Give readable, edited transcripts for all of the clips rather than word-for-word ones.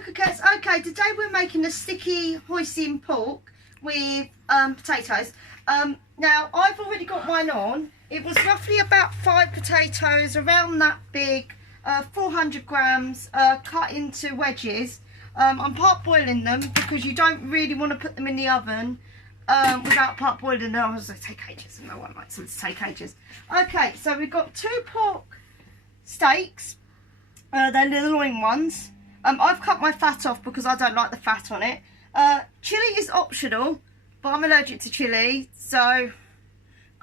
Coquettes. Okay, today we're making a sticky hoisin pork with potatoes. Now, I've already got mine on. It was roughly about 5 potatoes, around that big, 400 grams, cut into wedges. I'm part boiling them because you don't really want to put them in the oven without part boiling them. I was like, take ages, and no one likes them to take ages. Okay, so we've got 2 pork steaks. They're the loin ones. I've cut my fat off because I don't like the fat on it. Chilli is optional, but I'm allergic to chilli, so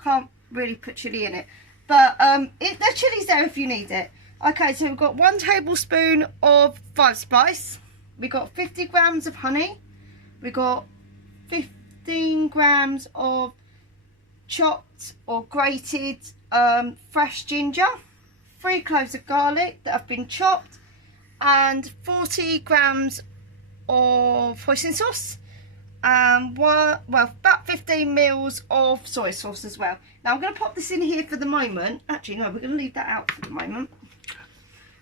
can't really put chilli in it. But the chilli's there if you need it. Okay, so we've got 1 tablespoon of 5 spice. We've got 50 grams of honey. We've got 15 grams of chopped or grated fresh ginger. 3 cloves of garlic that have been chopped, and 40 grams of hoisin sauce, and about 15 mils of soy sauce as well. Now I'm going to pop this in here for the moment. Actually, no, we're going to leave that out for the moment.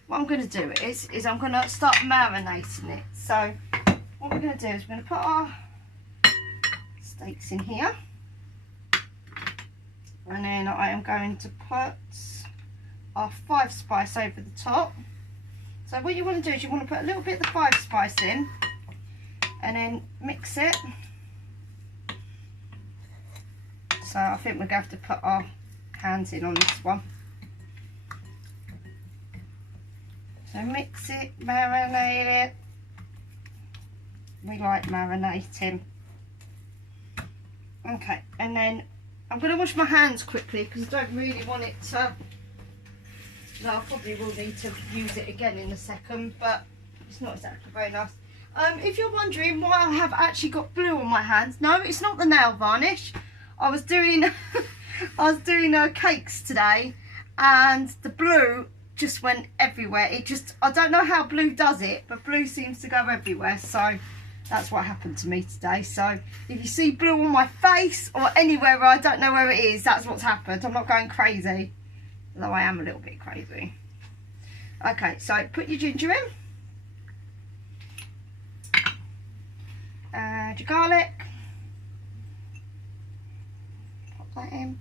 What I'm going to do is I'm going to start marinating it. So what we're going to do is we're going to put our steaks in here, and then I am going to put our 5 spice over the top. So what you want to do is you want to put a little bit of the 5 spice in and then mix it. So I think we're going to have to put our hands in on this one. So mix it, marinate it. We like marinating. Okay, and then I'm going to wash my hands quickly because I don't really want it to... No, I probably will need to use it again in a second, but it's not exactly very nice. If you're wondering why I have actually got blue on my hands, no, it's not the nail varnish. I was doing cakes today, and the blue just went everywhere. I don't know how blue does it, but blue seems to go everywhere. So that's what happened to me today. So if you see blue on my face or anywhere where I don't know where it is, that's what's happened. I'm not going crazy. Although I am a little bit crazy. Okay, so put your ginger in. Add your garlic. Pop that in.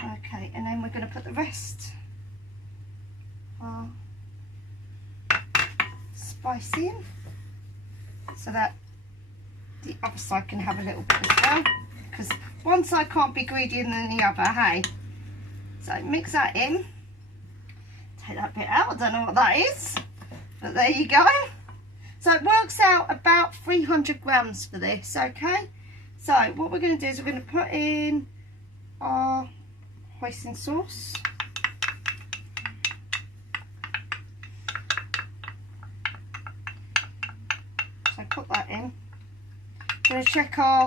Okay, and then we're going to put the rest of spice in, so that the other side can have a little bit as well. Because one side can't be greedier than the other, hey? So mix that in, take that bit out, I don't know what that is, but there you go. So it works out about 300 grams for this, okay? So what we're going to do is we're going to put in our hoisin sauce. So put that in. We're going to check our,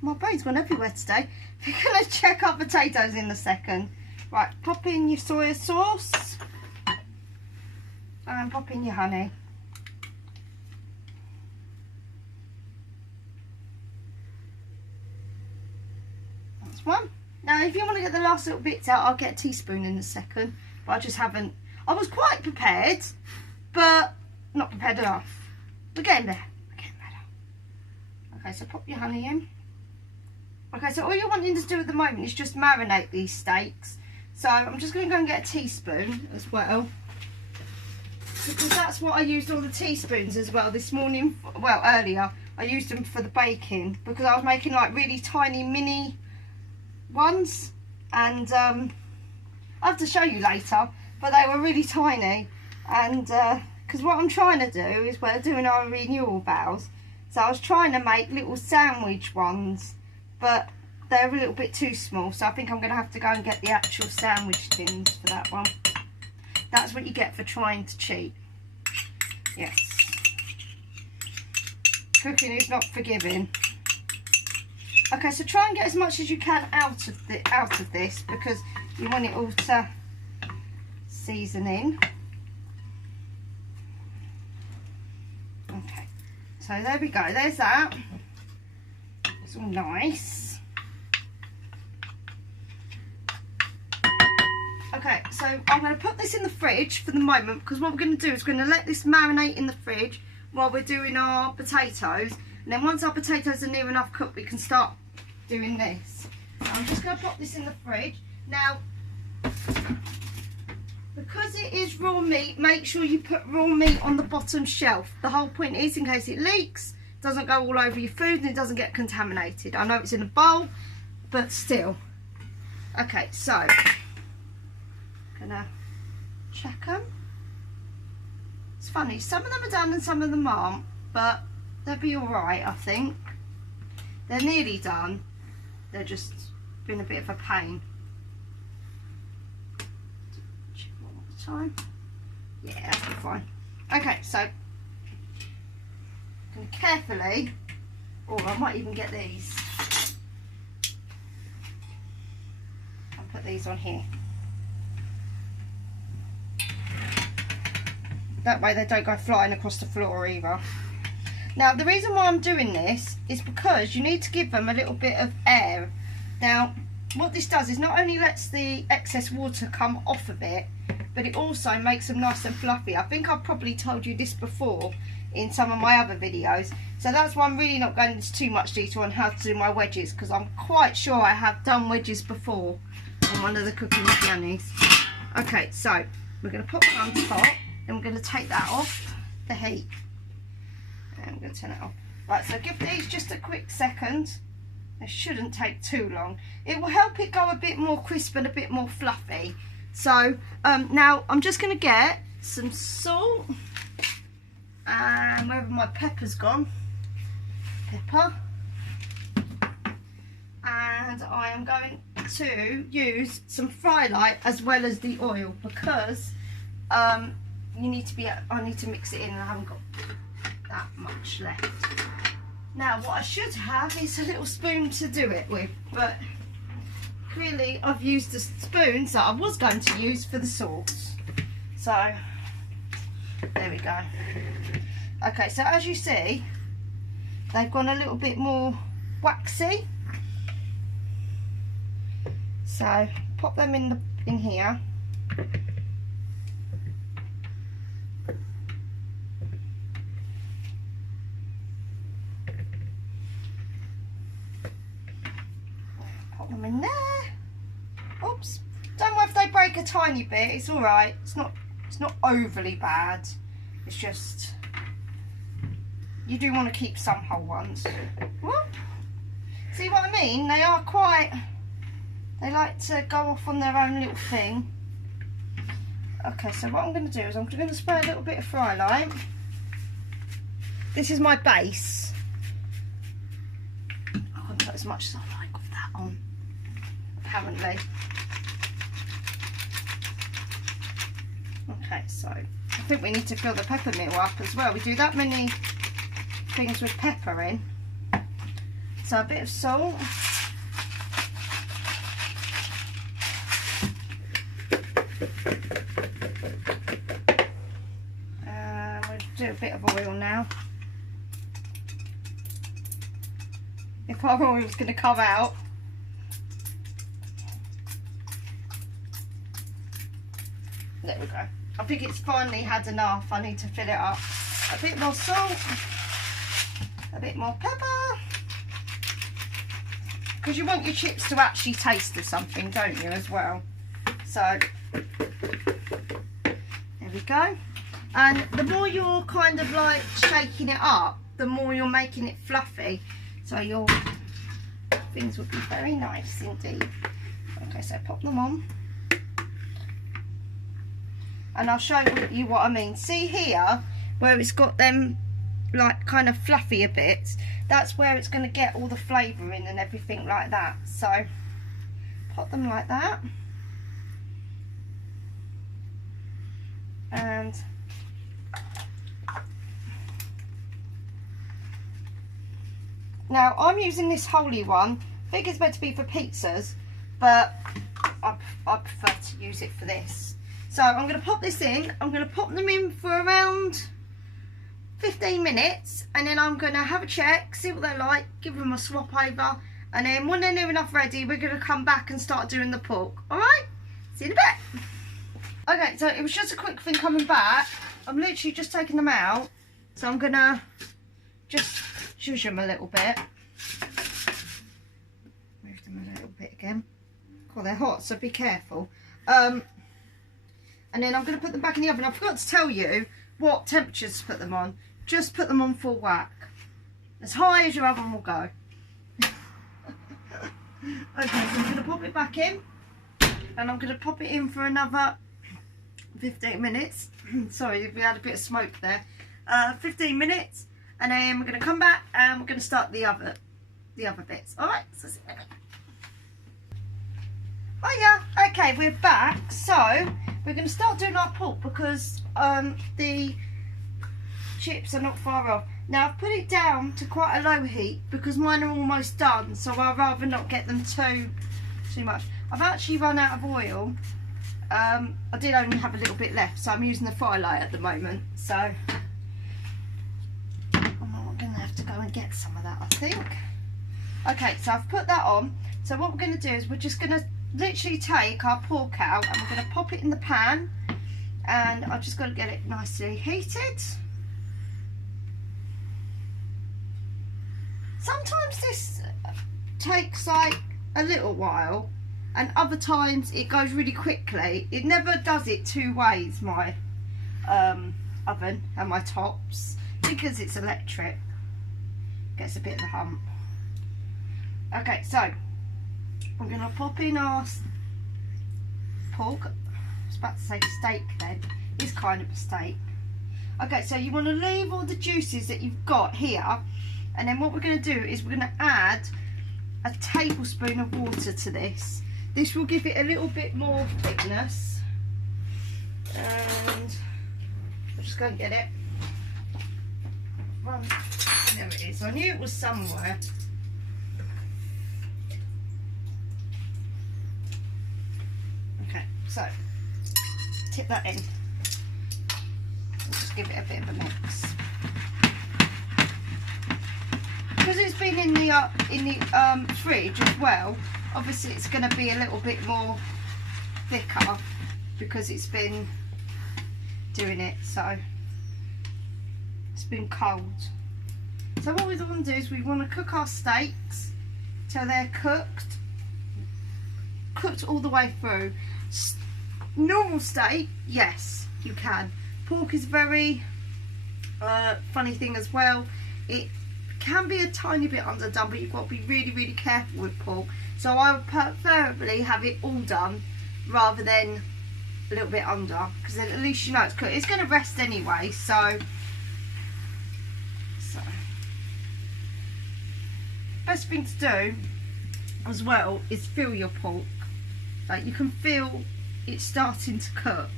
my brain's gone everywhere today. We're going to check our potatoes in a second. Right, pop in your soy sauce and pop in your honey. That's one. Now if you want to get the last little bits out, I'll get a teaspoon in a second, but I just haven't. I was quite prepared, but not prepared enough. We're getting there. We're getting better. Okay, so pop your honey in. Okay, so all you're wanting to do at the moment is just marinate these steaks. So I'm just going to go and get a teaspoon as well, because that's what I used all the teaspoons as well this morning. Well, earlier I used them for the baking because I was making like really tiny mini ones, and I have to show you later, but they were really tiny. And because what I'm trying to do is we're doing our renewal vows, so I was trying to make little sandwich ones, but they're a little bit too small, so I think I'm going to have to go and get the actual sandwich tins for that one. That's what you get for trying to cheat. Yes. Cooking is not forgiving. Okay, so try and get as much as you can out of this, because you want it all to season in. Okay, so there we go. There's that. It's all nice. Okay, so I'm going to put this in the fridge for the moment, because what we're going to do is we're going to let this marinate in the fridge while we're doing our potatoes, and then once our potatoes are near enough cooked we can start doing this. I'm just going to pop this in the fridge. Now, because it is raw meat, make sure you put raw meat on the bottom shelf. The whole point is, in case it leaks, it doesn't go all over your food and it doesn't get contaminated. I know it's in a bowl, but still. Okay, so gonna check them. It's funny, some of them are done and some of them aren't, but they'll be all right, I think. They're nearly done. They're just been a bit of a pain. Check one more time. Yeah, that'll be fine. Okay, so I'm gonna carefully, or I might even get these. I'll put these on here. That way they don't go flying across the floor either. Now, the reason why I'm doing this is because you need to give them a little bit of air. Now, what this does is not only lets the excess water come off of it, but it also makes them nice and fluffy. I think I've probably told you this before in some of my other videos. So that's why I'm really not going into too much detail on how to do my wedges, because I'm quite sure I have done wedges before on one of the cooking with Yanni's. Okay, so we're going to put one on top. Then we're going to take that off the heat, and I'm going to turn it off. Right, so give these just a quick second. It shouldn't take too long. It will help it go a bit more crisp and a bit more fluffy. So now I'm just going to get some salt, and wherever my pepper's gone, pepper, and I am going to use some fry light as well as the oil, because you need to I need to mix it in and I haven't got that much left. Now what I should have is a little spoon to do it with, but clearly I've used the spoons that I was going to use for the sauce. So there we go. Okay, so as you see, they've gone a little bit more waxy. So pop them in here. Them in there. Oops, don't worry if they break a tiny bit, it's all right. It's not overly bad. It's just you do want to keep some whole ones. Whoop. See what I mean? They are quite, they like to go off on their own little thing. Okay, so what I'm going to do is I'm going to spray a little bit of fry light. This is my base. I can put as much as I like with that on, apparently. Okay, so I think we need to fill the pepper mill up as well. We do that many things with pepper in. So a bit of salt. We'll do a bit of oil now. If our oil was going to come out. There we go. I think it's finally had enough. I need to fill it up. A bit more salt. A bit more pepper. Because you want your chips to actually taste of something, don't you, as well? So, there we go. And the more you're kind of like shaking it up, the more you're making it fluffy. So your things will be very nice indeed. Okay, so pop them on. And I'll show you what I mean. See here, where it's got them like kind of fluffier bits, that's where it's going to get all the flavour in and everything like that. So pop them like that. And now I'm using this holy one. I think it's meant to be for pizzas, but I prefer to use it for this. So I'm going to pop this in. I'm going to pop them in for around 15 minutes, and then I'm going to have a check, see what they're like, give them a swap over, and then when they're near enough ready, we're going to come back and start doing the pork. Alright? See See you in a bit. Okay, so it was just a quick thing coming back. I'm literally just taking them out. So I'm going to just shush them a little bit. Move them a little bit again. Oh, they're hot, so be careful. And then I'm going to put them back in the oven. I forgot to tell you what temperatures to put them on. Just put them on full whack. As high as your oven will go. Okay, so I'm going to pop it back in. And I'm going to pop it in for another 15 minutes. Sorry, we had a bit of smoke there. 15 minutes. And then we're going to come back and we're going to start the other bits. Alright, so see you. Oh yeah, okay, we're back. So we're going to start doing our pork because the chips are not far off. Now I've put it down to quite a low heat because mine are almost done, so I'd rather not get them too much. I've actually run out of oil. I did only have a little bit left, so I'm using the fry light at the moment. So I'm going to have to go and get some of that, I think. Okay, so I've put that on. So what we're going to do is we're just going to literally take our pork out and we're going to pop it in the pan, and I've just got to get it nicely heated. Sometimes this takes like a little while and other times it goes really quickly. It never does it two ways, my oven and my tops, because it's electric. Gets a bit of the hump. Okay, so I'm going to pop in our pork. I was about to say steak then. It's kind of a steak. Okay, so you want to leave all the juices that you've got here, and then what we're going to do is we're going to add a tablespoon of water to this. This will give it a little bit more thickness. And I'll just go and get it. There it is. I knew it was somewhere. Okay, so tip that in. We'll just give it a bit of a mix. Because it's been in the fridge as well, obviously it's going to be a little bit more thicker because it's been doing it, so it's been cold. So what we want to do is we want to cook our steaks till they're cooked all the way through. Normal steak, yes, you can. Pork is very funny thing as well. It can be a tiny bit underdone, but you've got to be really, really careful with pork. So I would preferably have it all done rather than a little bit under, because then at least you know it's cooked. It's going to rest anyway, so best thing to do as well is feel your pork. Like, you can feel it starting to cook.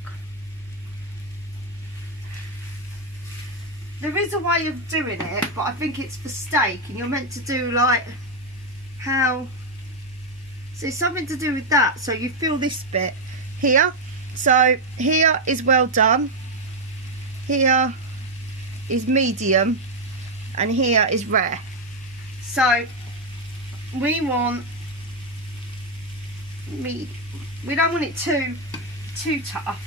There is a way of doing it, but I think it's for steak, and you're meant to do like how, so it's something to do with that. So you feel this bit here. So here is well done, here is medium, and here is rare. So we want we don't want it too tough,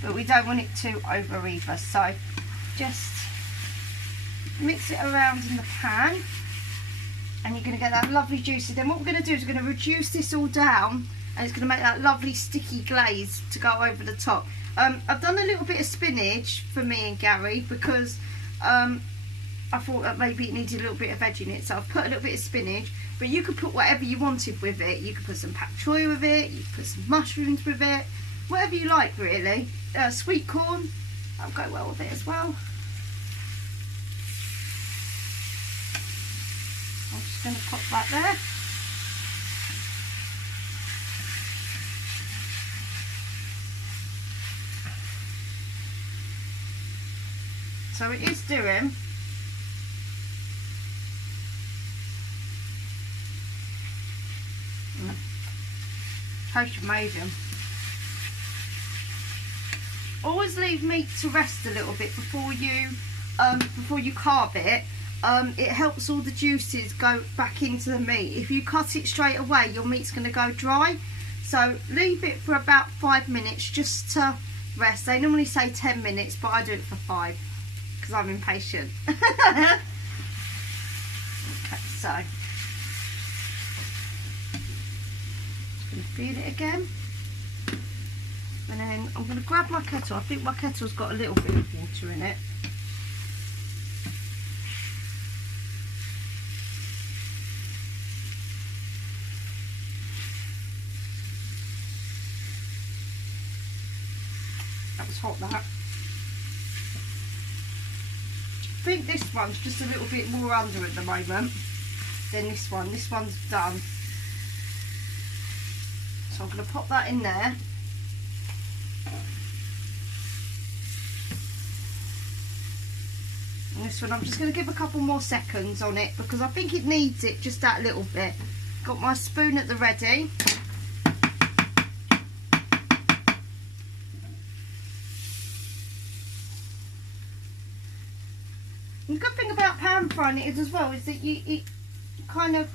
but we don't want it too over either. So just mix it around in the pan, and you're going to get that lovely juicy. Then what we're going to do is we're going to reduce this all down, and it's going to make that lovely sticky glaze to go over the top. I've done a little bit of spinach for me and Gary because I thought that maybe it needed a little bit of veg in it, so I've put a little bit of spinach, but you could put whatever you wanted with it. You could put some pak choy with it, you could put some mushrooms with it, whatever you like really. Sweet corn, that'll go well with it as well. I'm just going to pop that there. So it is doing tastes amazing. Always leave meat to rest a little bit before you carve it. It helps all the juices go back into the meat. If you cut it straight away, your meat's going to go dry. So leave it for about 5 minutes just to rest. They normally say 10 minutes, but I do it for 5 because I'm impatient. Okay, so just going to feed it again. And then I'm going to grab my kettle. I think my kettle's got a little bit of water in it. That was hot, that. I think this one's just a little bit more under at the moment than this one. This one's done. So I'm going to pop that in there. And this one I'm just going to give a couple more seconds on it because I think it needs it just that little bit. Got my spoon at the ready. And the good thing about pan frying it is as well is that it kind of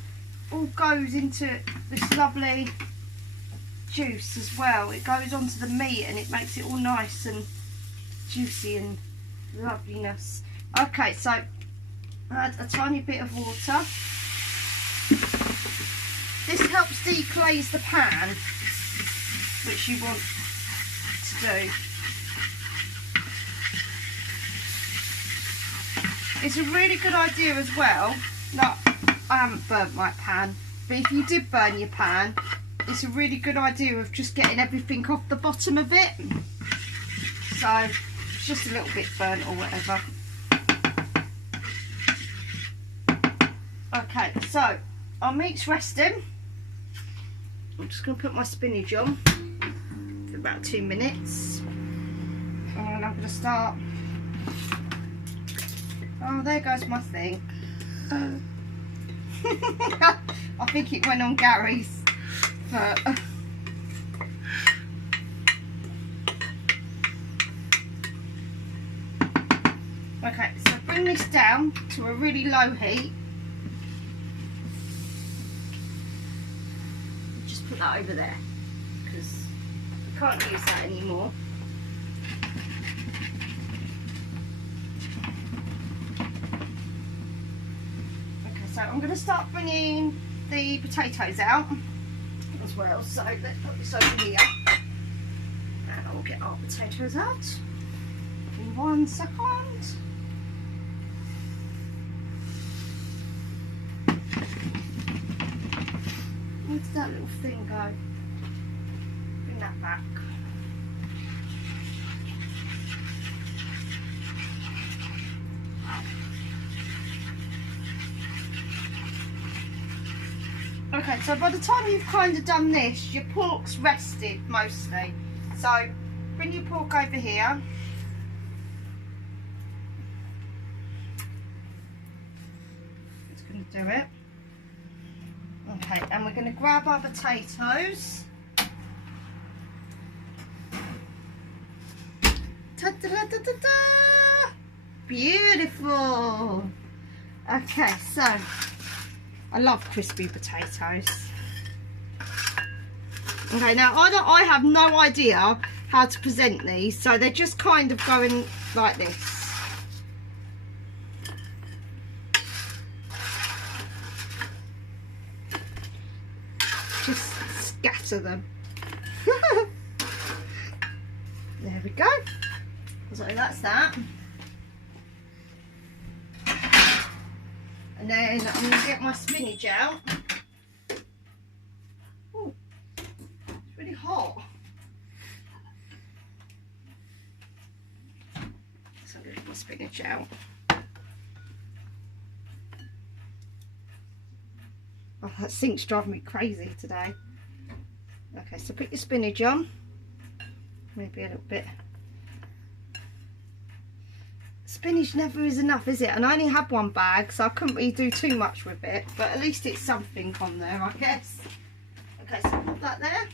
all goes into this lovely juice as well. It goes onto the meat and it makes it all nice and juicy and loveliness. Okay, so add a tiny bit of water. This helps deglaze the pan, which you want to do. It's a really good idea as well. Look, I haven't burnt my pan, but if you did burn your pan, it's a really good idea of just getting everything off the bottom of it. So it's just a little bit burnt or whatever. Okay, so our meat's resting. I'm just going to put my spinach on for about 2 minutes. And I'm going to start. Oh, there goes my thing. I think it went on Gary's. But okay, so bring this down to a really low heat. Just put that over there because we can't use that anymore. Okay, so I'm going to start bringing the potatoes out as well. So let's put this over here and I'll get our potatoes out in 1 second. Where did that little thing go? Bring that back. Okay, so by the time you've kind of done this, your pork's rested mostly. So bring your pork over here. It's going to do it. Okay, and we're going to grab our potatoes. Ta-da-da-da-da-da! Beautiful. Okay, so I love crispy potatoes. Okay, now I have no idea how to present these, so they're just kind of going like this. Just scatter them. There we go. So that's that. And then I'm going to get my spinach out. Ooh, it's really hot. So I'm going to get my spinach out. Oh, that sink's driving me crazy today. Okay, so put your spinach on. Maybe a little bit. Spinach never is enough, is it? And I only had 1 bag, so I couldn't really do too much with it. But at least it's something on there, I guess. Okay, so put that there.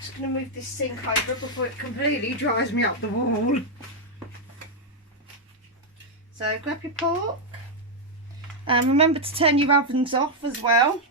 Just going to move this sink over before it completely dries me up the wall. So grab your pork. Remember to turn your ovens off as well.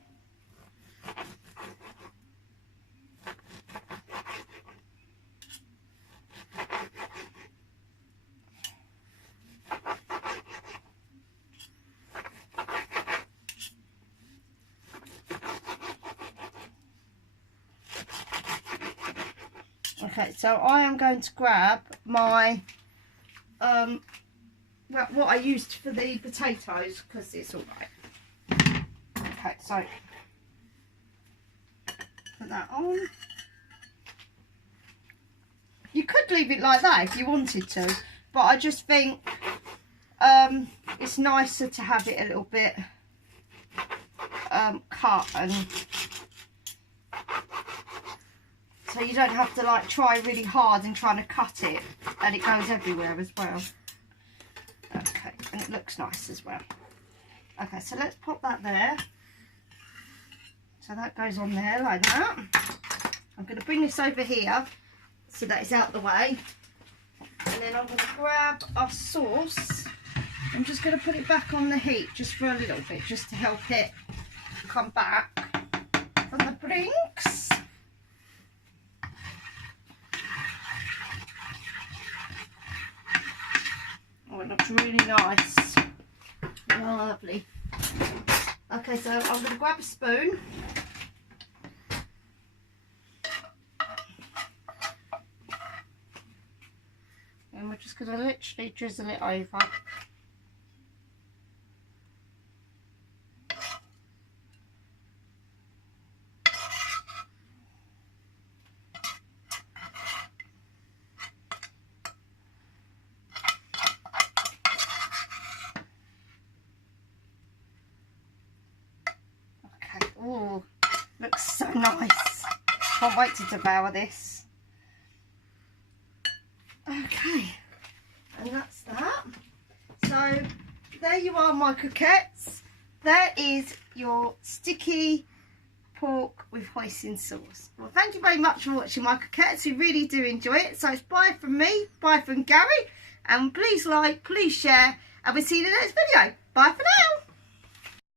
Okay, so I am going to grab my what I used for the potatoes, because it's all right. Okay, so put that on. You could leave it like that if you wanted to, but I just think it's nicer to have it a little bit cut, and so you don't have to like try really hard and trying to cut it, and it goes everywhere as well. Okay, and it looks nice as well. Okay, so let's pop that there. So that goes on there like that. I'm going to bring this over here so that it's out the way. And then I'm going to grab our sauce. I'm just going to put it back on the heat just for a little bit, just to help it come back from the brinks. Oh, it looks really nice. Lovely. Okay, so I'm going to grab a spoon. And we're just going to literally drizzle it over. Oh, looks so nice. Can't wait to devour this. Okay, and that's that. So there you are, my croquettes. There is your sticky pork with hoisin sauce. Well, thank you very much for watching my croquettes. We really do enjoy it. So it's bye from me, bye from Gary, and please like, please share, and we'll see you in the next video. Bye for now.